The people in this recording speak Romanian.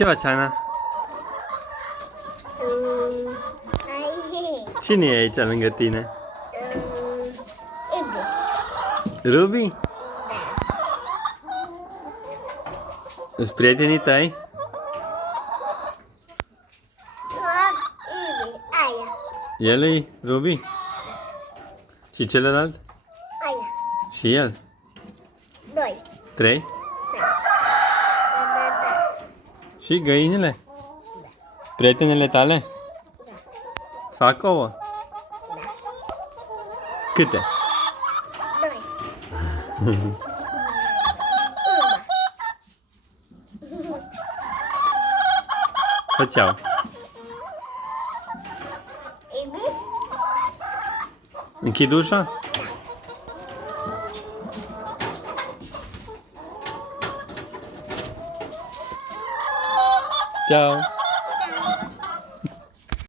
Ce faci, Ana? Cine e aici lângă tine? Ruby? Sunt prietenii tăi? El e Ruby? Și celălalt? Aia. Și el? 2. 3? Și găinile? Prietenele tale? Fac ouă? Da. Câte? 2. Făceau. Închid ușa? Ciao.